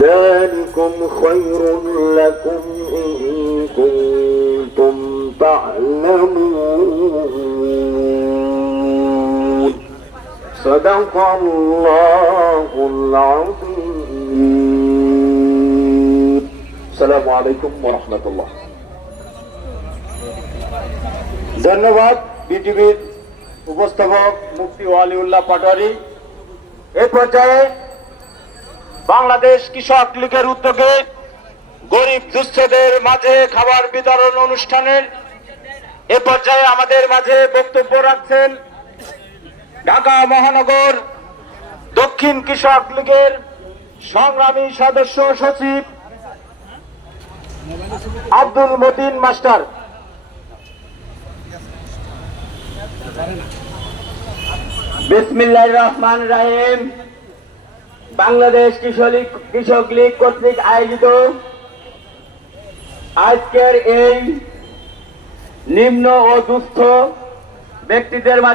ذلكم خير لكم إن كنتم تعلمون صدق الله العظيم السلام عليكم ورحمة الله ধন্যবাদ বিটিভির উপস্থাপক মুফতি ওয়ালিউল্লাহ পাটোয়ারি এ পর্যায়ে বাংলাদেশ কৃষক লীগের উদ্যোগে গরিব দুস্থদের মাঝে খাবার বিতরণ অনুষ্ঠানের এ পর্যায়ে আমাদের মাঝে বক্তব্য রাখছেন ঢাকা মহানগর দক্ষিণ কৃষক লীগের সংগ্রামী সদস্য সচিব আব্দুল মতিন মাস্টার। বিসমিল্লাহ রহমান রাহিম। বাংলাদেশ কৃষক কৃষক লীগ কর্তৃক আয়োজিত আজকের এই নিম্ন ও দুঃস্থ ব্যক্তিদের মাঝে